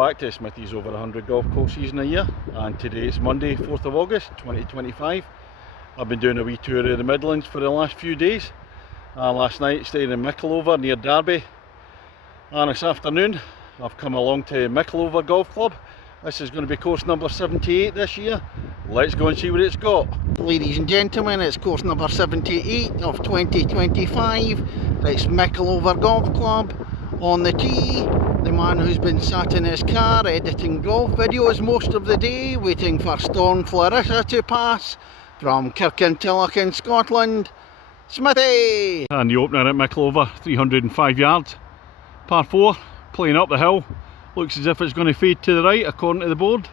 back to Smithy's over 100 golf courses in a year, and today it's Monday 4th of August 2025. I've been doing a wee tour of the Midlands for the last few days. Last night staying in Mickleover near Derby, and this afternoon I've come along to Mickleover Golf Club. This is going to be course number 78 this year. Let's go and see what it's got. Ladies and gentlemen, it's course number 78 of 2025. It's Mickleover Golf Club. On the tee, the man who's been sat in his car editing golf videos most of the day, waiting for Storm Clarissa to pass from Kirkintilloch in Scotland, Smithy! And the opener at Mickleover, 305 yards, par 4, playing up the hill. Looks as if it's going to fade to the right according to the board.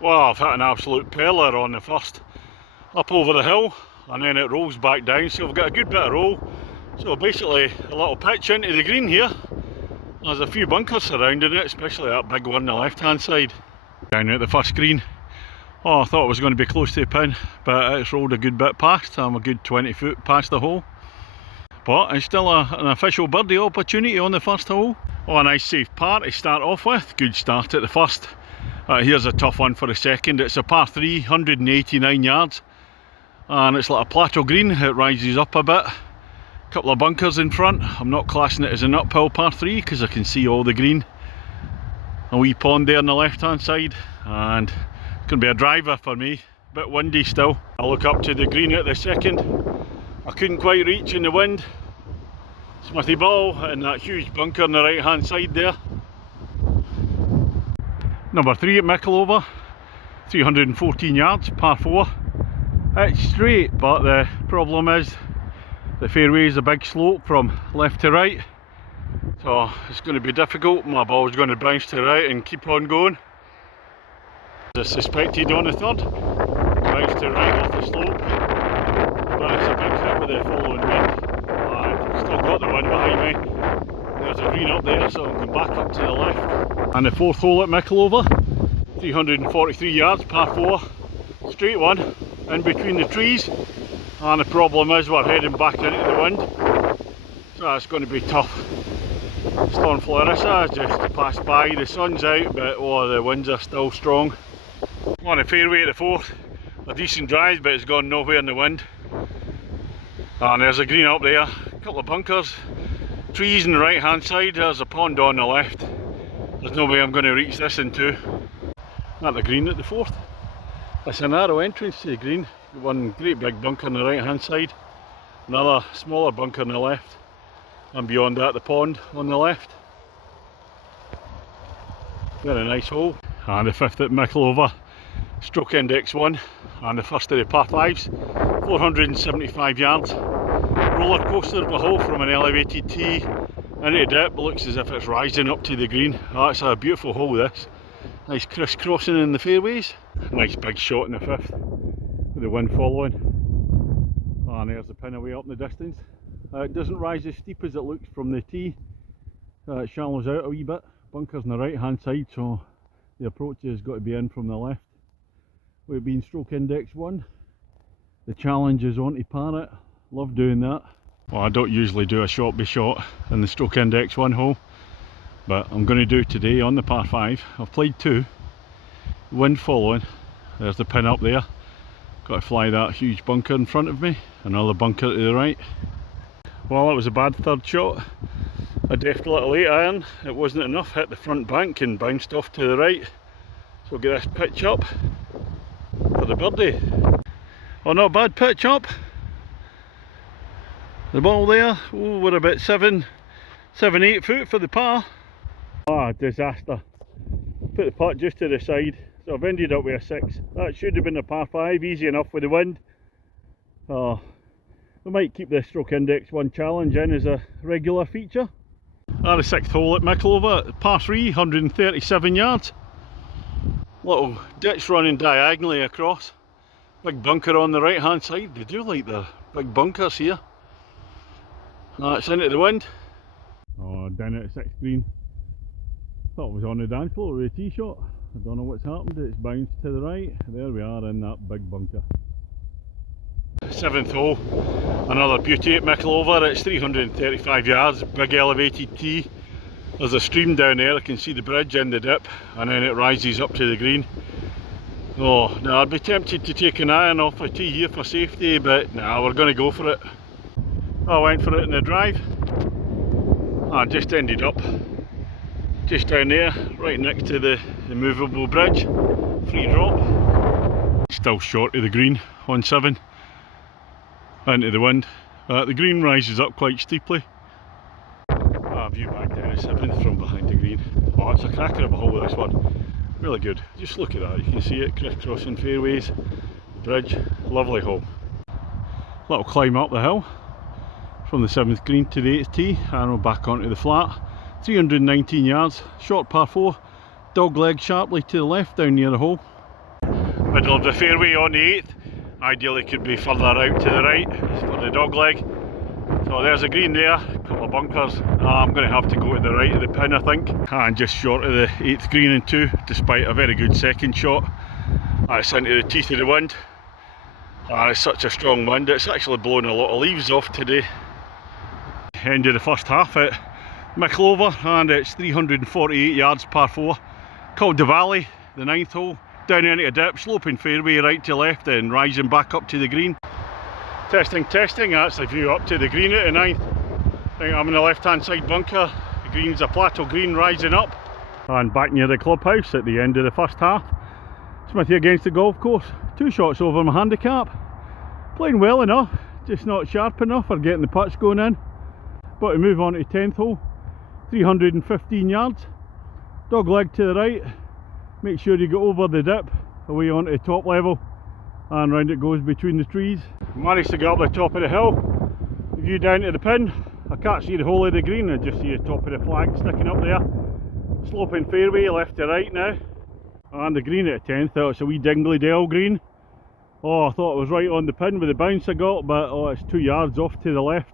Well, I've hit an absolute peeler on the first, up over the hill, and then it rolls back down, so I've got a good bit of roll. So basically a little pitch into the green here. There's a few bunkers surrounding it, especially that big one on the left hand side. Down at the first green. Oh, I thought it was going to be close to the pin, but it's rolled a good bit past. I'm a good 20 foot past the hole. But it's still an official birdie opportunity on the first hole. Oh, a nice safe par to start off with. Good start at the first. Here's a tough one for the second. It's a par 3, 189 yards. And it's like a plateau green. It rises up a bit. Couple of bunkers in front. I'm not classing it as an uphill par 3 because I can see all the green. A wee pond there on the left hand side, and it's going to be a driver for me. Bit windy still. I look up to the green at the second. I couldn't quite reach in the wind. Smithy ball and that huge bunker on the right hand side there. Number 3 at Mickleover, 314 yards, par 4. It's straight, but the problem is the fairway is a big slope from left to right, so it's going to be difficult. My ball's going to bounce to the right and keep on going. As suspected on the third, bounce to the right off the slope, but it's a big hit with the following wind. I've still got the wind behind me. There's a green up there, so I'll come back up to the left. And the fourth hole at Mickleover, 343 yards, par 4, straight one, in between the trees. And the problem is we're heading back into the wind, so it's going to be tough. Storm Clarissa just passed by, the sun's out, but oh, the winds are still strong. On the fairway at the fourth, a decent drive, but it's gone nowhere in the wind. And there's a green up there, a couple of bunkers, trees on the right hand side, there's a pond on the left. There's no way I'm going to reach this in two. At the green at the fourth. It's a narrow entrance to the green. One great big bunker on the right hand side, another smaller bunker on the left, and beyond that the pond on the left. Very nice hole. And the fifth at Mickleover, stroke index 1, and the first of the par 5s, 475 yards. Roller coaster of a hole from an elevated tee into the dip. It looks as if it's rising up to the green. Oh, it's a beautiful hole this. Nice crisscrossing in the fairways. Nice big shot in the fifth, with the wind following. And there's the pin away up in the distance. It doesn't rise as steep as it looks from the tee. It shallows out a wee bit. Bunkers on the right hand side, so the approach has got to be in from the left. With it being stroke index 1, the challenge is on to par it. Love doing that. Well, I don't usually do a shot by shot in the stroke index 1 hole, but I'm going to do today on the par 5. I've played 2. Wind following. There's the pin up there. Got to fly that huge bunker in front of me. Another bunker to the right. Well, that was a bad third shot. A deft little 8 iron. It wasn't enough. Hit the front bank and bounced off to the right. So we'll get this pitch up for the birdie. Oh, not bad pitch up. The ball there. Oh, we're about 7, 8 foot for the par. Ah, disaster. Put the putt just to the side. So I've ended up with a 6. That should have been a par 5, easy enough with the wind. Oh, we might keep the stroke index 1 challenge in as a regular feature. The sixth hole at Mickleover, par 3, 137 yards. Little ditch running diagonally across. Big bunker on the right hand side. They do like the big bunkers here. It's into the wind. Oh, down at the 6th green. Thought it was on the dance floor with a tee shot. I don't know what's happened, it's bounced to the right. There we are in that big bunker. 7th hole, another beauty at Mickleover. It's 335 yards, big elevated tee. There's a stream down there, I can see the bridge in the dip, and then it rises up to the green. Oh, now I'd be tempted to take an iron off a tee here for safety, but nah, we're going to go for it. I went for it in the drive. I just ended up just down there, right next to the movable bridge. Free drop. Still short of the green on 7. Into the wind. The green rises up quite steeply. View back down at 7th from behind the green. Oh, it's a cracker of a hole, this one. Really good. Just look at that, you can see it crisscrossing fairways, bridge, lovely hole. Little climb up the hill from the 7th green to the 8th tee, and we're back onto the flat. 319 yards, short par 4, dog leg sharply to the left down near the hole. Middle of the fairway on the 8th, ideally could be further out to the right for the dog leg. So there's a green there, a couple of bunkers. I'm going to have to go to the right of the pin, I think. And just short of the 8th green in 2, despite a very good second shot. It's into the teeth of the wind. It's such a strong wind, it's actually blowing a lot of leaves off today. End of the first half at Mickleover, and it's 348 yards par 4. Called the Valley, the 9th hole. Down into a dip, sloping fairway right to left and rising back up to the green. Testing, that's the view up to the green at the 9th. I think I'm in the left hand side bunker. The green's a plateau green rising up. And back near the clubhouse at the end of the first half. Smithy against the golf course. 2 shots over my handicap. Playing well enough, just not sharp enough for getting the putts going in. But we move on to 10th hole. 315 yards. Dog leg to the right. Make sure you get over the dip, away onto the top level. And round it goes between the trees. Managed to get up the top of the hill. The view down to the pin. I can't see the whole of the green, I just see the top of the flag sticking up there. Sloping fairway left to right now. And the green at the 10th, it's a wee dingly dell green. Oh, I thought it was right on the pin with the bounce I got, but oh, it's 2 yards off to the left.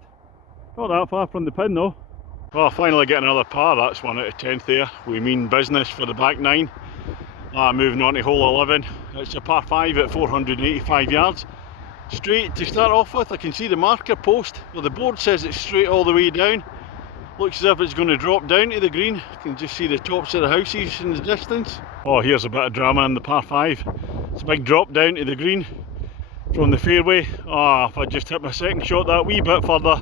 Not that far from the pin though. Well, finally get another par, that's one out of 10th there. We mean business for the back 9. Moving on to hole 11. It's a par 5 at 485 yards. Straight to start off with. I can see the marker post. Well, the board says it's straight all the way down. Looks as if it's going to drop down to the green. You can just see the tops of the houses in the distance. Oh, here's a bit of drama in the par 5. It's a big drop down to the green from the fairway. Oh, if I just hit my second shot that wee bit further,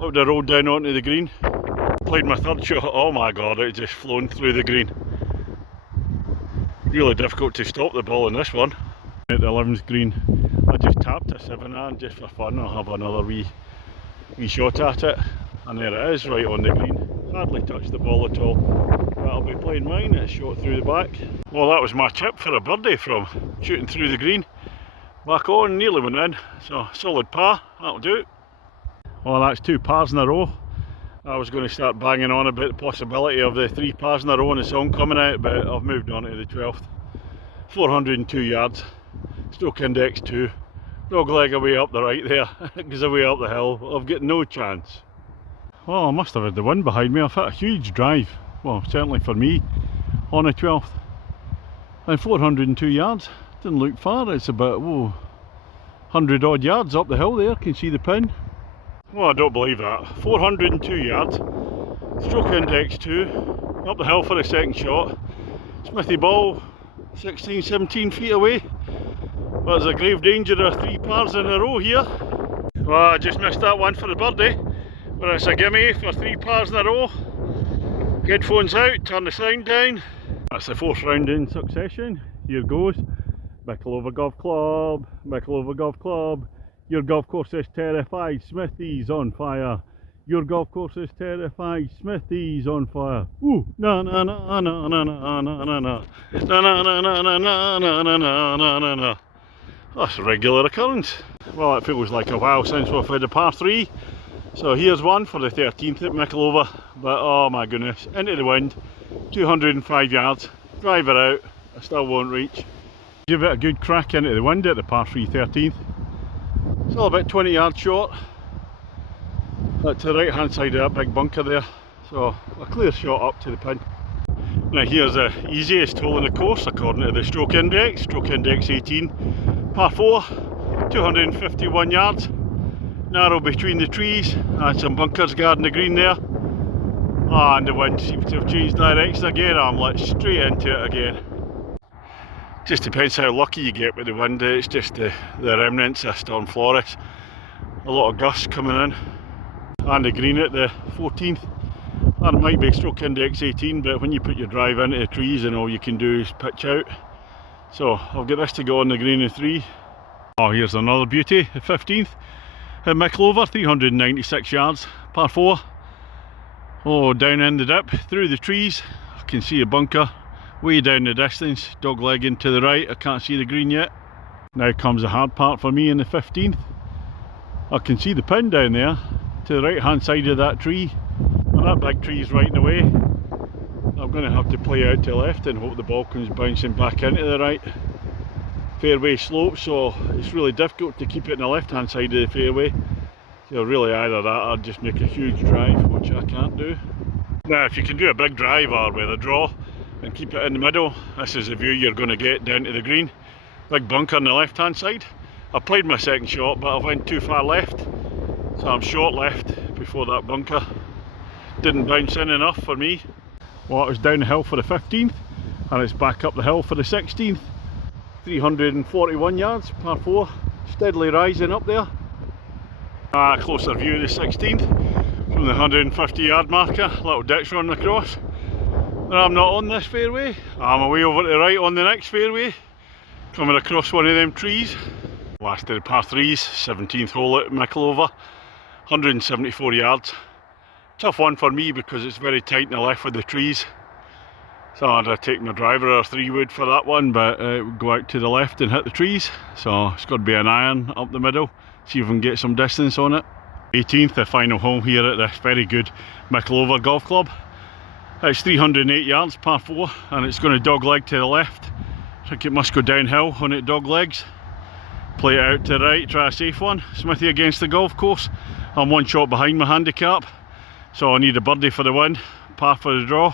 I would have rolled down onto the green. Played my third shot. Oh my god, it just flown through the green. Really difficult to stop the ball in this one. At the 11th green, I just tapped a 7-iron just for fun. I'll have another wee shot at it, and there it is, right on the green. Hardly touched the ball at all. That'll be playing mine. It's shot through the back. Well, that was my chip for a birdie from shooting through the green. Back on, nearly went in. So solid par, that'll do it. Well, that's 2 pars in a row. I was going to start banging on about the possibility of the 3 pars in a row in the song coming out, but I've moved on to the 12th. 402 yards, stroke index 2, dog leg away up the right there, goes away up the hill. I've got no chance. Well, I must have had the wind behind me. I've hit a huge drive, well, certainly for me, on the 12th. And 402 yards, didn't look far, it's about 100 odd yards up the hill there, can see the pin. Well, I don't believe that. 402 yards, stroke index 2, up the hill for a second shot. Smithy ball, 16, 17 feet away. But there's a grave danger of 3 pars in a row here. Well, I just missed that one for the birdie, but it's a gimme for 3 pars in a row. Headphones out, turn the sound down. That's the 4th round in succession. Here goes. Mickleover Golf Club, Mickleover Golf Club. Your golf course is terrified, Smithy's on fire. Your golf course is terrified, Smithy's on fire. Ooh, na na na na na na na na na na na na na na na na na na. That's a regular occurrence. Well, it feels like a while since we've had a par 3. So here's one for the 13th at Mickleover. But oh my goodness, into the wind, 205 yards, drive it out, I still won't reach. Give it a good crack into the wind at the par 3 13th. Still about 20 yards short. That's the right hand side of that big bunker there. So a clear shot up to the pin. Now here's the easiest hole in the course according to the stroke index 18. Par 4, 251 yards. Narrow between the trees and some bunkers guarding the green there. And the wind seems to have changed direction again. I'm let straight into it again. Just depends how lucky you get with the wind. It's just the remnants of Storm Flores. A lot of gusts coming in. And the green at the 14th. That might be stroke index 18, but when you put your drive into the trees and all you can do is pitch out. So I'll get this to go on the green in 3. Oh, here's another beauty, the 15th. At Mickleover, 396 yards, par 4. Oh, down in the dip, through the trees. I can see a bunker way down the distance, dog legging to the right. I can't see the green yet. Now comes the hard part for me in the 15th. I can see the pin down there to the right hand side of that tree. Well, that big tree's right in the way. I'm going to have to play out to the left and hope the ball comes bouncing back into the right. Fairway slope, so it's really difficult to keep it in the left hand side of the fairway. So really either that or just make a huge drive, which I can't do. Now if you can do a big drive or with a draw and keep it in the middle, this is the view you're going to get down to the green. Big bunker on the left hand side. I played my second shot but I went too far left, so I'm short left before that bunker. Didn't bounce in enough for me. Well, it was down the hill for the 15th and it's back up the hill for the 16th. 341 yards, par 4, steadily rising up there. A closer view of the 16th from the 150 yard marker, little ditch running across. And I'm not on this fairway, I'm away over to the right on the next fairway, coming across one of them trees. Last of the par 3s, 17th hole at Mickleover, 174 yards. Tough one for me because it's very tight in the left with the trees. So I'd have taken my driver or 3-wood for that one, but it would go out to the left and hit the trees. So it's got to be an iron up the middle, see if we can get some distance on it. 18th, the final hole here at this very good Mickleover golf club. It's 308 yards, par 4, and it's going to dog leg to the left. I think it must go downhill on it dog legs. Play it out to the right, try a safe one. Smithy against the golf course. I'm one shot behind my handicap, so I need a birdie for the win, par for the draw.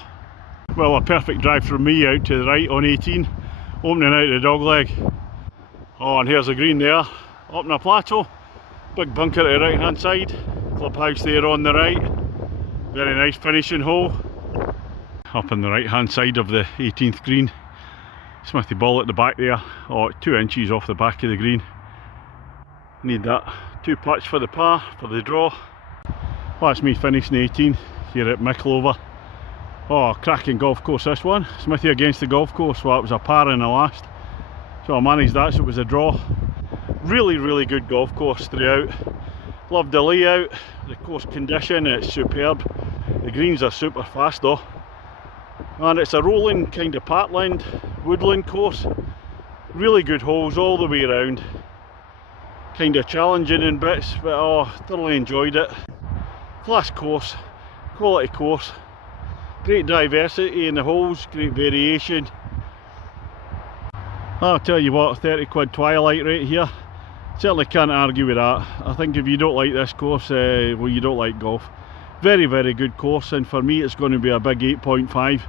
Well, a perfect drive from me out to the right on 18, opening out the dog leg. Oh, and here's a green there, up on a plateau. Big bunker at the right hand side, clubhouse there on the right. Very nice finishing hole. Up on the right hand side of the 18th green. Smithy ball at the back there, 2 inches off the back of the green. Need that 2 putts for the par, for the draw. Well, that's me finishing 18 here at Mickleover. Oh, cracking golf course this one. Smithy against the golf course, well it was a par in the last. So I managed that, so it was a draw. Really good golf course throughout. Loved the layout, the course condition, it's superb. The greens are super fast though. And it's a rolling kind of parkland, woodland course. Really good holes all the way around. Kind of challenging in bits, but thoroughly enjoyed it. Class course, quality course. Great diversity in the holes, great variation. I'll tell you what, 30 quid twilight right here. Certainly can't argue with that. I think if you don't like this course, well, you don't like golf. Very good course, and for me it's going to be a big 8.5.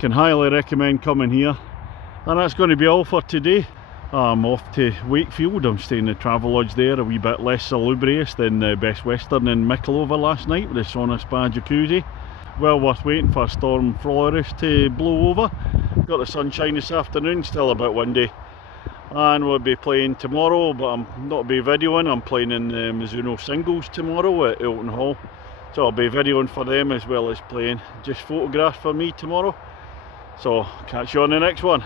Can highly recommend coming here. And that's going to be all for today. I'm off to Wakefield. I'm staying in the Travelodge there, a wee bit less salubrious than Best Western in Mickleover last night with the sauna, spa, jacuzzi. Well worth waiting for Storm Flores to blow over. Got the sunshine this afternoon, still a bit windy. And we'll be playing tomorrow, but I'm not be videoing. I'm playing in the Mizuno singles tomorrow at Hilton Hall. So I'll be videoing for them as well as playing just photographs for me tomorrow. So catch you on the next one.